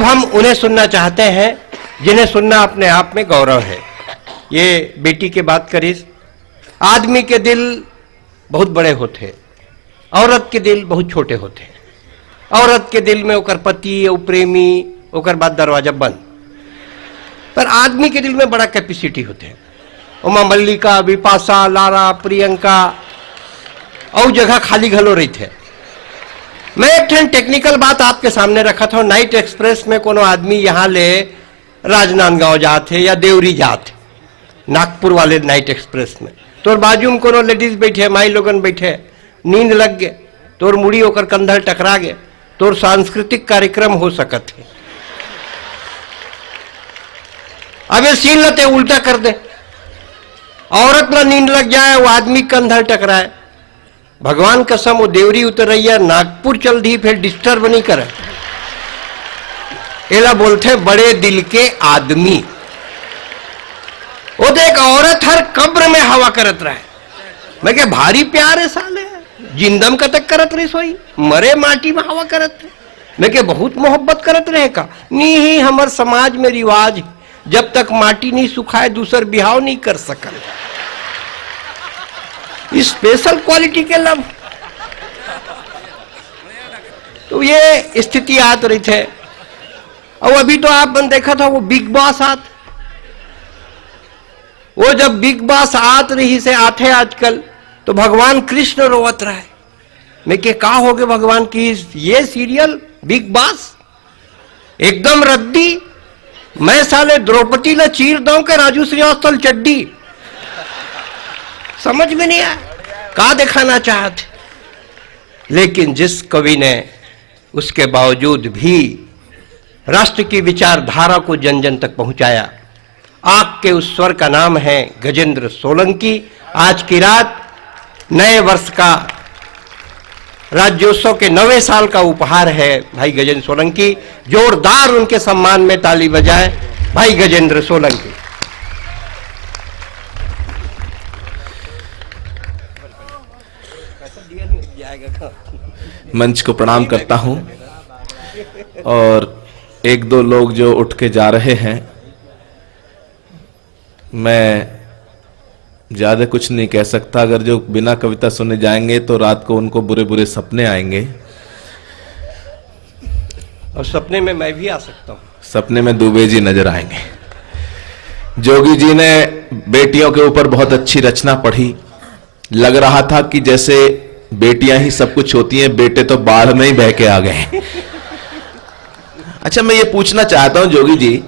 अब हम उन्हें सुनना चाहते हैं जिन्हें सुनना अपने आप में गौरव है। ये बेटी के बात करीस, आदमी के दिल बहुत बड़े होते, औरत के दिल बहुत छोटे होते। औरत के दिल में ओकर पति और प्रेमी, ओकर बाद दरवाजा बंद। पर आदमी के दिल में बड़ा कैपेसिटी होते हैं। उमा मल्लिका, विपाशा, लारा, प्रियंका और जगह खाली घलो रही थे। मैं एक टेक्निकल बात आपके सामने रखा था। नाइट एक्सप्रेस में कोनो आदमी यहाँ ले राजनांदगांव जाते या देवरी जाते, नागपुर वाले नाइट एक्सप्रेस में, तोर बाजू में कोनो लेडीज बैठे, माई लोगन बैठे, नींद लग गए, तोर मुड़ी होकर कंधर टकरा गए, तोर सांस्कृतिक कार्यक्रम हो सकत है। अब ये सीन लते उल्टा कर दे, औरत ना नींद लग जाए, वो आदमी कंधर टकराए। भगवान कसम वो देवरी उतर रही है, नागपुर चल दी, फिर डिस्टर्ब नहीं करे। एला बोलते बड़े दिल के आदमी। वो देख औरत हर कब्र में हवा करत रहे। मैं के भारी प्यार है साले, जिंदम कतक करत रही सोई, मरे माटी में हवा करत रहे। मैं के बहुत मोहब्बत करत रहे का नहीं ही। हमार समाज में रिवाज, जब तक माटी नहीं सुखाए दूसर बिहाव नहीं कर सकल। स्पेशल क्वालिटी के लव। तो ये स्थिति आत रही थे। और अभी तो आपने देखा था वो बिग बॉस आत, वो जब बिग बॉस आत रही से आते आजकल, तो भगवान कृष्ण रोवत रहे। मैं के का हो गए भगवान की, ये सीरियल बिग बॉस एकदम रद्दी। मैं साले द्रौपदी ला चीर दऊं के राजू श्रीवास्तव चड्डी, समझ में नहीं आया का दिखाना चाहते। लेकिन जिस कवि ने उसके बावजूद भी राष्ट्र की विचारधारा को जन जन तक पहुंचाया, आपके उस स्वर का नाम है गजेंद्र सोलंकी। आज की रात नए वर्ष का, राज्योत्सव के 9वें साल का उपहार है भाई गजेंद्र सोलंकी। जोरदार उनके सम्मान में ताली बजाए भाई गजेंद्र सोलंकी। मंच को प्रणाम करता हूं और एक दो लोग जो उठ के जा रहे हैं, मैं ज्यादा कुछ नहीं कह सकता। अगर जो बिना कविता सुने जाएंगे तो रात को उनको बुरे बुरे सपने आएंगे, और सपने में मैं भी आ सकता हूं। सपने में दुबे जी नजर आएंगे। जोगी जी ने बेटियों के ऊपर बहुत अच्छी रचना पढ़ी। लग रहा था कि जैसे बेटियां ही सब कुछ होती हैं, बेटे तो बाढ़ में ही बह के आ गए। अच्छा, मैं ये पूछना चाहता हूं जोगी जी,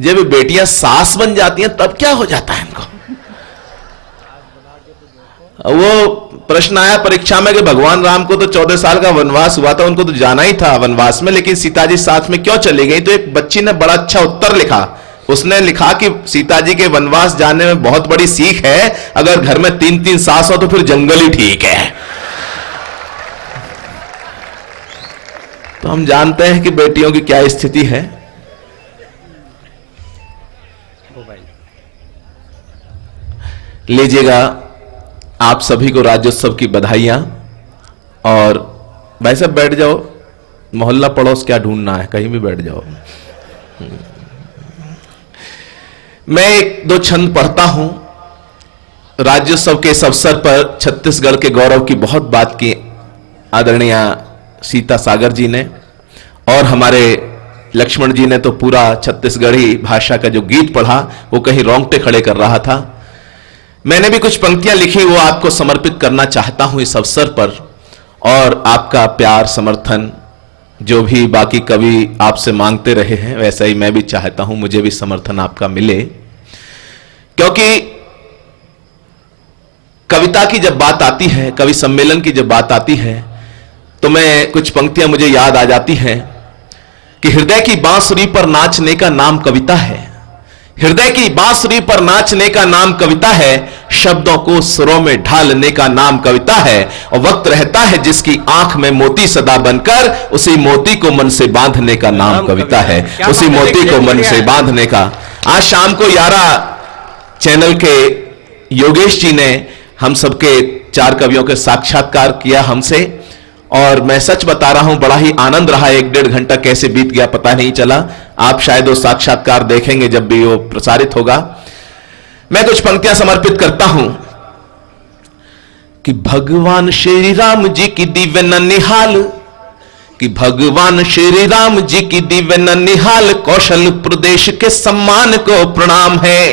जब बेटियां सास बन जाती हैं तब क्या हो जाता है इनको? वो प्रश्न आया परीक्षा में कि भगवान राम को तो 14 साल का वनवास हुआ था, उनको तो जाना ही था वनवास में, लेकिन सीता जी साथ में क्यों चली गई? तो एक बच्ची ने बड़ा अच्छा उत्तर लिखा। उसने लिखा कि सीता जी के वनवास जाने में बहुत बड़ी सीख है, अगर घर में 3-3 सास हो तो फिर जंगल ही ठीक है। तो हम जानते हैं कि बेटियों की क्या स्थिति है। लीजिएगा आप सभी को राज्योत्सव की बधाइयां। और भाई साहब बैठ जाओ, मोहल्ला पड़ोस क्या ढूंढना है, कहीं भी बैठ जाओ। मैं एक दो छंद पढ़ता हूं। राज्योत्सव के इस अवसर पर छत्तीसगढ़ के गौरव की बहुत बात की आदरणीय सीता सागर जी ने, और हमारे लक्ष्मण जी ने तो पूरा छत्तीसगढ़ी भाषा का जो गीत पढ़ा वो कहीं रोंगटे खड़े कर रहा था। मैंने भी कुछ पंक्तियां लिखी, वो आपको समर्पित करना चाहता हूं इस अवसर पर। और आपका प्यार, समर्थन जो भी बाकी कवि आपसे मांगते रहे हैं, वैसा ही मैं भी चाहता हूं मुझे भी समर्थन आपका मिले। क्योंकि कविता की जब बात आती है, कवि सम्मेलन की जब बात आती है, तो मैं कुछ पंक्तियां मुझे याद आ जाती हैं कि हृदय की बांसुरी पर नाचने का नाम कविता है। हृदय की बांसुरी पर नाचने का नाम कविता है, शब्दों को सुरों में ढालने का नाम कविता है। और वक्त रहता है जिसकी आंख में मोती सदा बनकर, उसी मोती को मन से बांधने का नाम कविता है। उसी मोती को मन से बांधने का। आज शाम को 11 चैनल के योगेश जी ने हम सबके 4 कवियों के साक्षात्कार किया हमसे, और मैं सच बता रहा हूं, बड़ा ही आनंद रहा। 1-1.5 घंटा कैसे बीत गया पता नहीं चला। आप शायद वो साक्षात्कार देखेंगे जब भी वो प्रसारित होगा। मैं कुछ पंक्तियां समर्पित करता हूं कि भगवान श्री राम जी की दिव्य ननिहाल, कि भगवान श्री राम जी की दिव्य ननिहाल कौशल प्रदेश के सम्मान को प्रणाम है।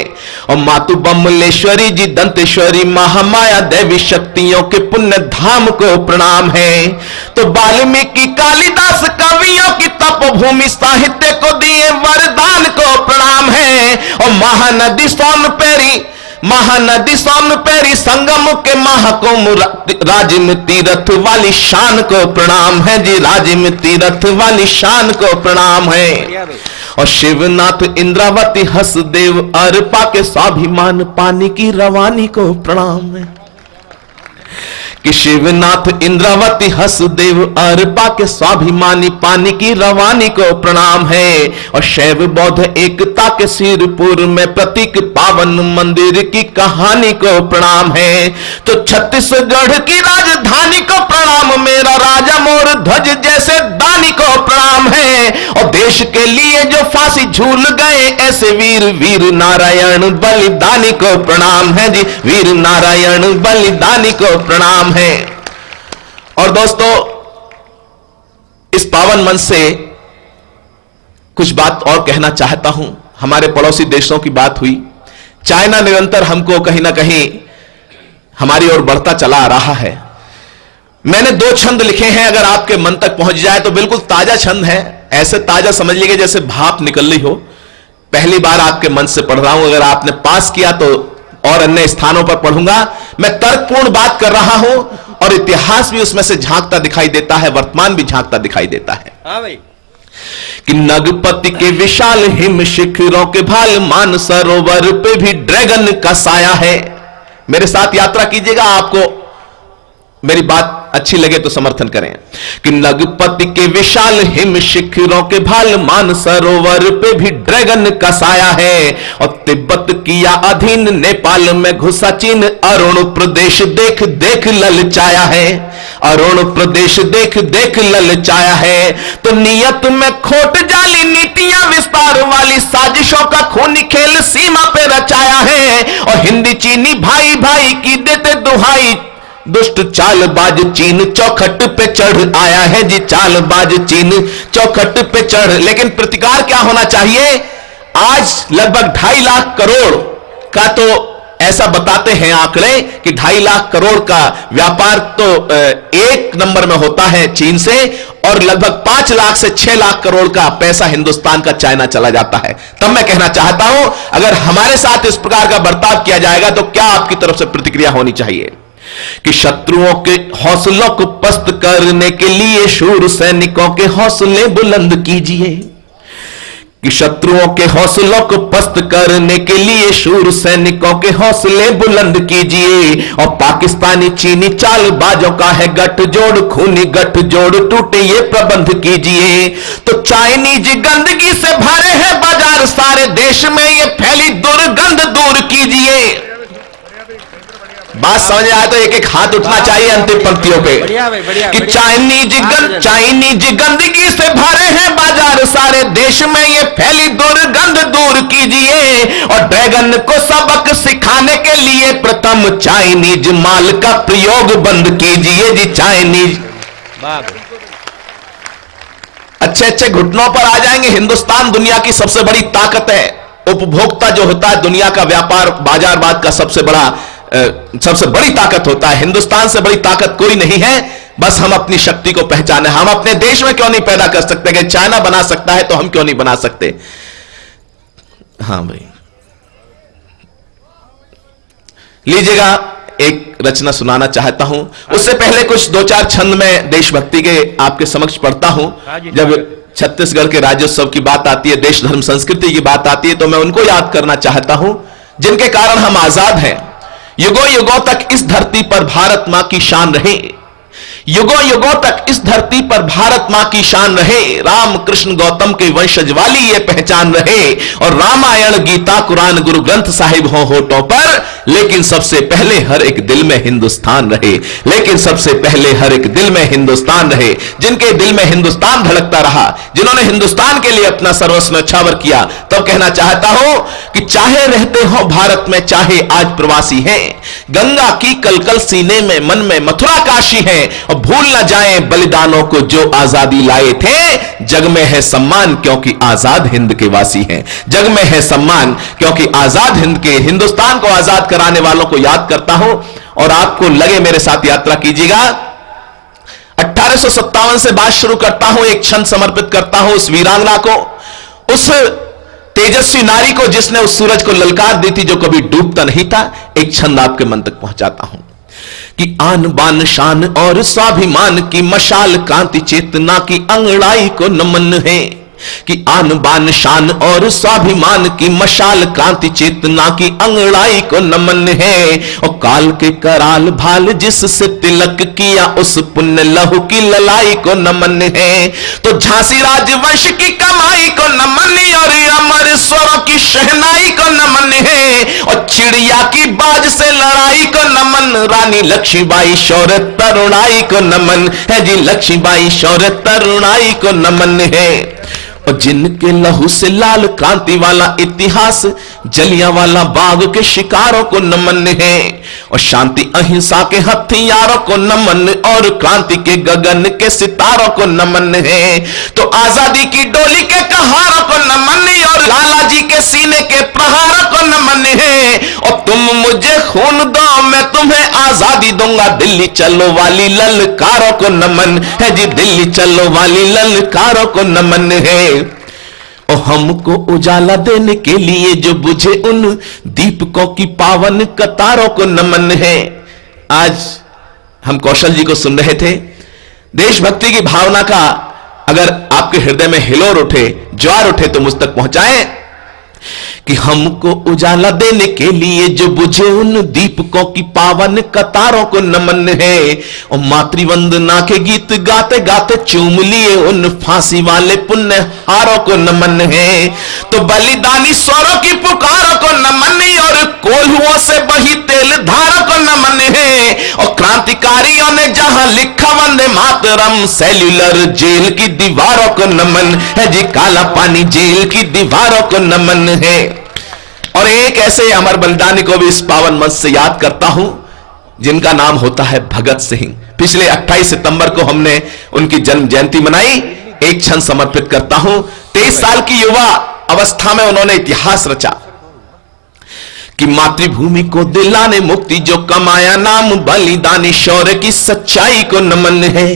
और मातु बमलेश्वरी जी दंतेश्वरी महामाया देवी शक्तियों के पुण्य धाम को प्रणाम है। तो वाल्मीकि कालिदास कवियों की तपभूमि साहित्य को दिए वरदान को प्रणाम है। और महानदी सोनपेरी संगम के महाकुंभ राज्य में तीर्थ वाली शान को प्रणाम है जी, राज्य में तीर्थ वाली शान को प्रणाम है। और शिवनाथ इंद्रावती हसदेव अर्पा के स्वाभिमान पानी की रवानी को प्रणाम है। कि शिवनाथ इंद्रावती हसदेव अर्पा के स्वाभिमानी पानी की रवानी को प्रणाम है। और शैव बौद्ध एकता के सिरपुर में प्रतीक पावन मंदिर की कहानी को प्रणाम है। तो छत्तीसगढ़ की राजधानी को प्रणाम, मेरा राजा मोर ध्वज जैसे दानी को प्रणाम है। और देश के लिए जो फांसी झूल गए ऐसे वीर नारायण बलिदानी को प्रणाम है जी, वीर नारायण बलिदानी को प्रणाम है। और दोस्तों, इस पावन मंच से कुछ बात और कहना चाहता हूं। हमारे पड़ोसी देशों की बात हुई। चाइना निरंतर हमको कहीं ना कहीं हमारी ओर बढ़ता चला आ रहा है। मैंने 2 छंद लिखे हैं, अगर आपके मन तक पहुंच जाए तो बिल्कुल ताजा छंद है। ऐसे ताजा समझ लीजिए जैसे भाप निकल रही हो। पहली बार आपके मन से पढ़ रहा हूं। अगर आपने पास किया तो और अन्य स्थानों पर पढ़ूंगा। मैं तर्कपूर्ण बात कर रहा हूं और इतिहास भी उसमें से झांकता दिखाई देता है, वर्तमान भी झांकता दिखाई देता है। हाँ भाई। कि नगपति के विशाल हिम शिखरों के भाल मान सरोवर पे भी ड्रैगन का साया है। मेरे साथ यात्रा कीजिएगा, आपको मेरी बात अच्छी लगे तो समर्थन करें। कि नगपति के विशाल हिम शिखरों के भाल मान सरोवर पे भी ड्रैगन का साया है। और तिब्बत किया अधीन नेपाल में घुसा चीन, अरुण प्रदेश देख देख ललचाया है, अरुण प्रदेश देख देख ललचाया है। तो नियत में खोट जाली नीतियां विस्तार वाली साजिशों का खूनी खेल सीमा पे रचाया है। और हिंदी चीनी भाई भाई की देते दुहाई, दुष्ट चालबाज चीन चौखट पे चढ़ आया है जी, चालबाज चीन चौखट पे चढ़। लेकिन प्रतिकार क्या होना चाहिए? आज लगभग 2.5 लाख करोड़ का तो ऐसा बताते हैं आंकड़े कि 2.5 लाख करोड़ का व्यापार तो 1 नंबर में होता है चीन से, और लगभग 5 लाख से 6 लाख करोड़ का पैसा हिंदुस्तान का चाइना चला जाता है। तब मैं कहना चाहता हूं, अगर हमारे साथ इस प्रकार का बर्ताव किया जाएगा तो क्या आपकी तरफ से प्रतिक्रिया होनी चाहिए? कि शत्रुओं के हौसलों को पस्त करने के लिए शूर सैनिकों के हौसले बुलंद कीजिए। कि शत्रुओं के हौसलों को पस्त करने के लिए शूर सैनिकों के हौसले बुलंद कीजिए। और पाकिस्तानी चीनी चालबाजों का है गठजोड़, खूनी गठजोड़ टूटे ये प्रबंध कीजिए। तो चाइनीज गंदगी से भरे हैं बाजार सारे देश में, ये फैली दुर्गंध दूर कीजिए। बात समझ आया तो एक एक हाथ उठना चाहिए अंतिम पंक्तियों पे। कि चाइनीज गंदगी से भरे हैं बाजार सारे देश में, ये फैली दुर्गंध दूर कीजिए। और ड्रैगन को सबक सिखाने के लिए प्रथम चाइनीज माल का प्रयोग बंद कीजिए जी, चाइनीज। अच्छे अच्छे घुटनों पर आ जाएंगे। हिंदुस्तान दुनिया की सबसे बड़ी ताकत है। उपभोक्ता जो होता है दुनिया का व्यापार बाजारवाद का सबसे बड़ी ताकत होता है। हिंदुस्तान से बड़ी ताकत कोई नहीं है। बस हम अपनी शक्ति को पहचाने। हम अपने देश में क्यों नहीं पैदा कर सकते? कि चाइना बना सकता है तो हम क्यों नहीं बना सकते? हां भाई, लीजिएगा, एक रचना सुनाना चाहता हूं। उससे पहले कुछ 2-4 छंद में देशभक्ति के आपके समक्ष पढ़ता हूं। जब छत्तीसगढ़ के राज्योत्सव की बात आती है, देश धर्म संस्कृति की बात आती है, तो मैं उनको याद करना चाहता हूं जिनके कारण हम आजाद हैं। युगों युगों तक इस धरती पर भारत मां की शान रहे। युगों युगों तक इस धरती पर भारत मां की शान रहे, राम कृष्ण गौतम के वंशज वाली ये पहचान रहे, और रामायण गीता कुरान गुरु ग्रंथ साहिब हो होठों पर, लेकिन सबसे पहले हर एक दिल में हिंदुस्तान रहे, लेकिन सबसे पहले हर एक दिल में हिंदुस्तान रहे। जिनके दिल में हिंदुस्तान धड़कता रहा, जिन्होंने हिंदुस्तान के लिए अपना सर्वस्व न्यौछावर किया, तब कहना चाहता हूं कि चाहे रहते हो भारत में, चाहे आज प्रवासी हैं, गंगा की कलकल सीने में, मन में मथुरा काशी है, और भूल ना जाएं बलिदानों को जो आजादी लाए थे। जग में है सम्मान क्योंकि आजाद हिंद के वासी हैं, जग में है सम्मान क्योंकि आजाद हिंद के, हिंदुस्तान को आजाद कराने वालों को याद करता हूं, और आपको लगे मेरे साथ यात्रा कीजिएगा। 1857 से बात शुरू करता हूं, एक क्षण समर्पित करता हूं उस वीरांगना को, उस तेजस्वी नारी को जिसने उस सूरज को ललकार दी थी जो कभी डूबता नहीं था। एक छंद आपके मन तक पहुंचाता हूं कि आन बान शान और स्वाभिमान की मशाल, कांति चेतना की अंगड़ाई को नमन है, कि आन बान शान और स्वाभिमान की मशाल, क्रांति चेतना की अंगड़ाई को नमन है, और काल के कराल भाल जिससे तिलक किया उस पुण्य लहू की ललाई को नमन है। तो झांसी राजवंश की कमाई को नमन, और अमर स्वरों की शहनाई को नमन है, और चिड़िया की बाज से लड़ाई को नमन, रानी लक्ष्मीबाई शौर्य तरुणाई को नमन है जी, लक्ष्मीबाई शौर्य तरुणाई को नमन है। और जिनके लहू से लाल क्रांति वाला इतिहास, जलियांवाला बाग के शिकारों को नमन है, और शांति अहिंसा के हथियारों को नमन, और क्रांति के गगन के सितारों को नमन है। तो आजादी की डोली के कहारों को नमन, और लाला जी के सीने के प्रहारों को नमन है, और तुम मुझे खून दो मैं तुम्हें आजादी दूंगा, दिल्ली चलो वाली ललकारों को नमन है जी, दिल्ली चलो वाली ललकारों को नमन है। और हमको उजाला देने के लिए जो बुझे उन दीपकों की पावन कतारों को नमन है। आज हम कौशल जी को सुन रहे थे, देशभक्ति की भावना का अगर आपके हृदय में हिलोर उठे, ज्वार उठे, तो मुझ तक पहुंचाएं कि हमको उजाला देने के लिए जो बुझे उन दीपकों की पावन कतारों को नमन है, और मातृवंदना के गीत गाते गाते चूम लिए उन फांसी वाले पुण्य हारों को नमन है। तो बलिदानी स्वरों की पुकारों को नमन, और कोल्हुओं से बही तेल धारों को नमन है, और क्रांतिकारियों ने जहां लिखा वंदे मातरम, सेल्यूलर जेल की दीवारों को नमन है जी, काला पानी जेल की दीवारों को नमन है। और एक ऐसे अमर बलिदानी को भी इस पावन मंच से याद करता हूं, जिनका नाम होता है भगत सिंह। पिछले 28 सितंबर को हमने उनकी जन्म जयंती मनाई। एक क्षण समर्पित करता हूं। 23 साल की युवा अवस्था में उन्होंने इतिहास रचा कि मातृभूमि को दिलाने मुक्ति जो कमाया नाम, बलिदानी शौर्य की सच्चाई को नमन है,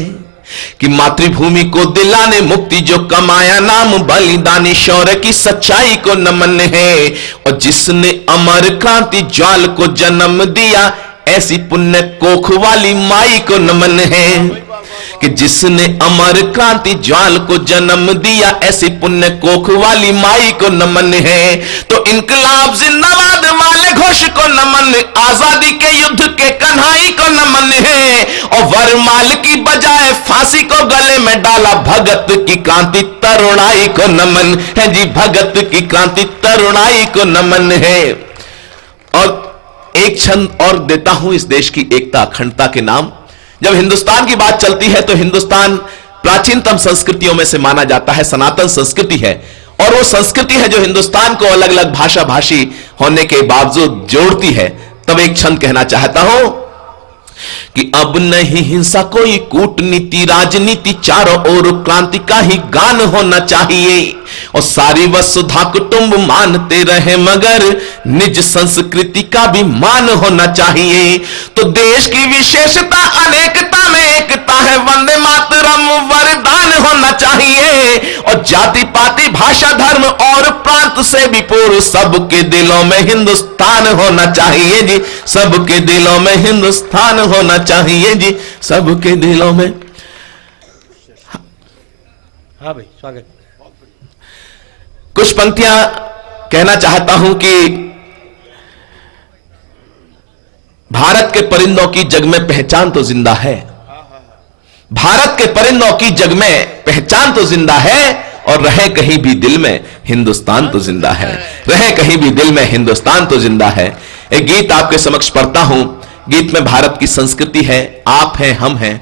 कि मातृभूमि को दिलाने मुक्ति जो कमाया नाम, बलिदानी शौर्य की सच्चाई को नमन है। और जिसने अमर क्रांति ज्वाल को जन्म दिया, ऐसी पुण्य कोख वाली माई को नमन है, कि जिसने अमर क्रांति ज्वाल को जन्म दिया, ऐसी पुण्य कोख वाली माई को नमन है। तो इनकलाब जिंदाबाद वाले घोष को नमन, आजादी के युद्ध के कन्हाई को नमन है, और वरमाल की बजाय फांसी को गले में डाला, भगत की क्रांति तरुणाई को नमन है जी, भगत की क्रांति तरुणाई को नमन है। और एक क्षण और देता हूं इस देश की एकता अखंडता के नाम। जब हिंदुस्तान की बात चलती है तो हिंदुस्तान प्राचीनतम संस्कृतियों में से माना जाता है, सनातन संस्कृति है, और वो संस्कृति है जो हिंदुस्तान को अलग अलग भाषा भाषी होने के बावजूद जोड़ती है। तब एक क्षण कहना चाहता हूं कि अब नहीं हिंसा कोई कूटनीति, राजनीति चारों ओर क्रांति का ही गान होना चाहिए, और सारी वसुधा कुटुंब मानते रहे मगर निज संस्कृति का भी मान होना चाहिए। तो देश की विशेषता अनेकता में एकता है, वंदे मातरम वरदान होना चाहिए, और जाति पाति भाषा धर्म और प्रांत से भी पूर्व सबके दिलों में हिंदुस्तान होना चाहिए जी, सबके दिलों में हिंदुस्तान होना चाहिए जी, सबके दिलों में। हाँ भाई, स्वागत। कुछ पंक्तियां कहना चाहता हूं कि भारत के परिंदों की जग में पहचान तो जिंदा है, भारत के परिंदों की जग में पहचान तो जिंदा है, और रहे कहीं भी दिल में हिंदुस्तान तो जिंदा है। रहे कहीं भी दिल में हिंदुस्तान तो जिंदा है। एक गीत आपके समक्ष पढ़ता हूं। गीत में भारत की संस्कृति है, आप हैं, हम हैं,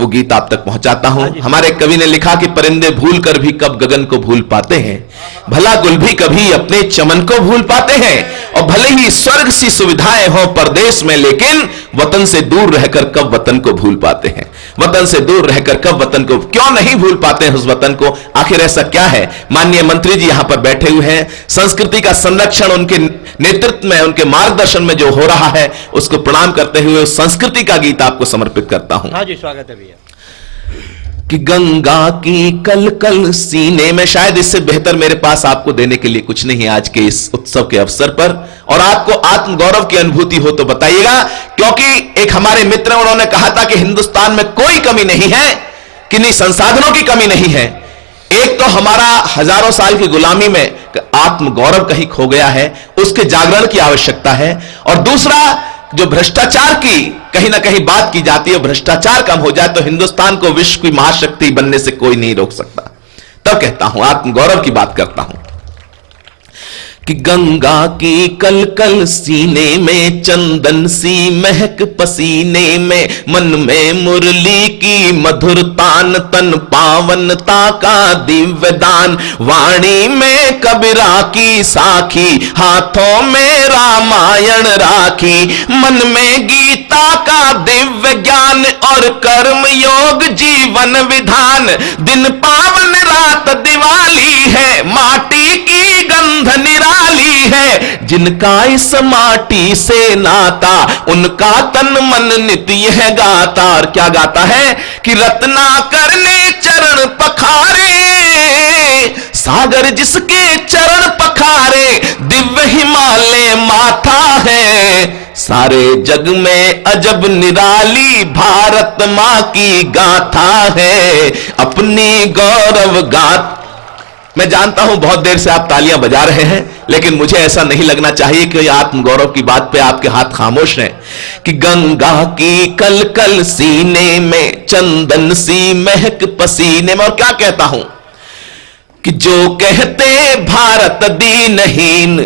वो गीत आप तक पहुंचाता हूं। हमारे कवि ने लिखा कि परिंदे भूल कर भी कब गगन को भूल पाते हैं, भला गुल भी कभी अपने चमन को भूल पाते हैं। और भले ही स्वर्ग सी सुविधाएं हो परदेश में, लेकिन वतन से दूर रहकर कब वतन को भूल पाते हैं। वतन से दूर रहकर कब वतन को क्यों नहीं भूल पाते हैं उस वतन को, आखिर ऐसा क्या है। माननीय मंत्री जी यहां पर बैठे हुए हैं। संस्कृति का संरक्षण उनके नेतृत्व में, उनके मार्गदर्शन में जो हो रहा है, उसको प्रणाम करते हुए उस संस्कृति का गीत आपको समर्पित करता हूं। हाँ जी, स्वागत है भैया। कि गंगा की कल कल सीने में, शायद इससे बेहतर मेरे पास आपको देने के लिए कुछ नहीं है आज के इस उत्सव के अवसर पर। और आपको आत्मगौरव की अनुभूति हो तो बताइएगा, क्योंकि एक हमारे मित्र उन्होंने कहा था कि हिंदुस्तान में कोई कमी नहीं है, किन्हीं संसाधनों की कमी नहीं है। एक तो हमारा हजारों साल की गुलामी में आत्मगौरव कहीं खो गया है, उसके जागरण की आवश्यकता है। और दूसरा, जो भ्रष्टाचार की कहीं ना कहीं बात की जाती है, भ्रष्टाचार कम हो जाए तो हिंदुस्तान को विश्व की महाशक्ति बनने से कोई नहीं रोक सकता। तब कहता हूं, आत्मगौरव की बात करता हूं कि गंगा की कल कल सीने में, चंदन सी महक पसीने में, मन में मुरली की मधुर तान, तन पावनता का दिव्य दान, वाणी में कबीरा की साखी, हाथों में रामायण राखी, मन में गीता का दिव्य ज्ञान, और कर्म योग जीवन विधान। दिन पावन रात दिवाली है, माटी की गंध निराली है, जिनका इस माटी से नाता, उनका तन मन नित्य है गाता। और क्या गाता है कि रत्नाकर ने चरण पखारे, सागर जिसके चरण पखारे, दिव्य हिमालय माथा है, सारे जग में अजब निराली भारत मां की गाथा है, अपनी गौरव गाथा। मैं जानता हूं बहुत देर से आप तालियां बजा रहे हैं, लेकिन मुझे ऐसा नहीं लगना चाहिए कि आत्मगौरव की बात पे आपके हाथ खामोश हैं। कि गंगा की कल कल सीने में, चंदन सी महक पसीने में। और क्या कहता हूं कि जो कहते भारत दीनहीन,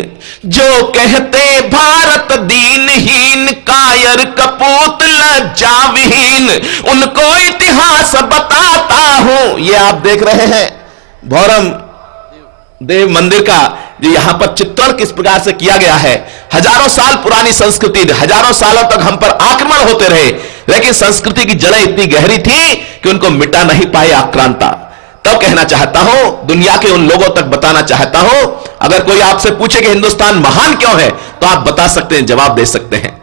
जो कहते भारत दीनहीन, कायर कपूत लज्जाविहीन, उनको इतिहास बताता हूं। ये आप देख रहे हैं भौरम देव मंदिर का जो यहां पर चित्रण किस प्रकार से किया गया है। हजारों साल पुरानी संस्कृति, हजारों सालों तक हम पर आक्रमण होते रहे, लेकिन संस्कृति की जड़ें इतनी गहरी थी कि उनको मिटा नहीं पाए आक्रांता। तब कहना चाहता हूं, दुनिया के उन लोगों तक बताना चाहता हूं, अगर कोई आपसे पूछे कि हिंदुस्तान महान क्यों है, तो आप बता सकते हैं, जवाब दे सकते हैं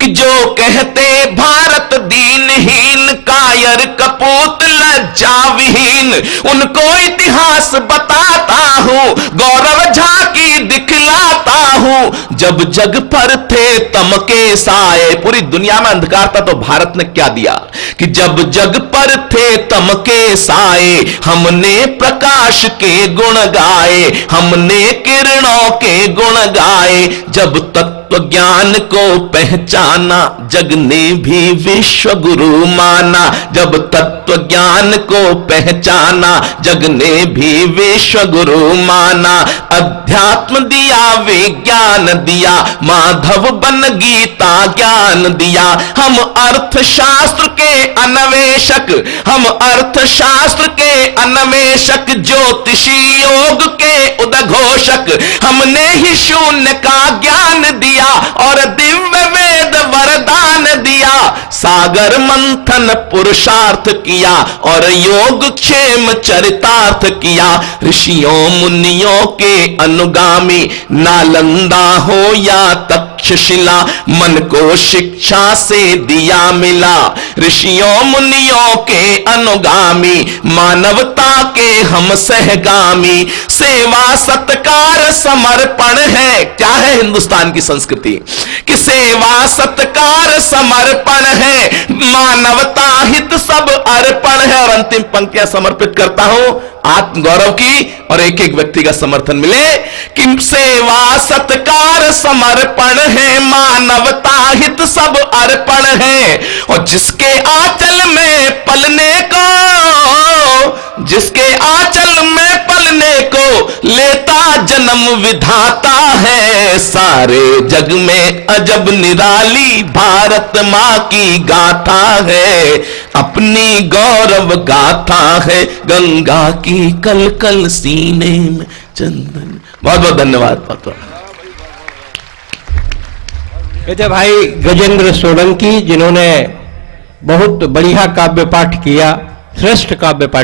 कि जो कहते भारत दीनहीन, कायर कपूत लज्जाविहीन, उनको इतिहास बताता हूं, गौरव झांकी दिखलाता हूं। जब जग पर थे तमके साए, पूरी दुनिया में अंधकार था तो भारत ने क्या दिया कि जब जग पर थे तमके साए, हमने प्रकाश के गुण गाए, हमने किरणों के गुण गाए। जब तत्व ज्ञान को पहचाना, जग ने भी विश्व गुरु माना। जब तत्व ज्ञान को पहचाना, जग ने भी विश्व गुरु माना। अध्यात्म दिया, विज्ञान दिया, माधव बन गीता ज्ञान दिया। हम अर्थशास्त्र के अन्वेषक, हम अर्थशास्त्र के अन्वेषक, ज्योतिषी योग के उद्घोषक। हमने ही शून्य का ज्ञान दिया और दिव्य वेद वरदान दिया। सागर मंथन पुरुषार्थ किया और योग क्षेम चरितार्थ किया। ऋषियों मुनियों के अनुगामी, नालंदा हो या तक्षशिला, मन को शिक्षा से दिया मिला। ऋषियों मुनियों के अनुगामी, मानवता के हम सहगामी। सेवा सत्कार समर्पण है, क्या है हिंदुस्तान की संस्कृति कि सेवा सत्कार समर्पण है, मानवता हित सब अर्पण है। और अंतिम पंक्तियां समर्पित करता हूं आत्मगौरव की, और एक एक व्यक्ति का समर्थन मिले कि सेवा सत्कार समर्पण है, मानवता हित सब अर्पण है। और जिसके आंचल में पलने को, जिसके आंचल में पलने को लेता जन्म विधाता है। सारे जग में अजब निराली भारत माँ की गाथा है, अपनी गौरव गाथा है, गंगा की कल कल सीने में चंदन। बहुत बहुत धन्यवाद। बहुत बहुत ये थे भाई गजेंद्र सोलंकी, जिन्होंने बहुत बढ़िया काव्य पाठ किया, श्रेष्ठ काव्य पाठ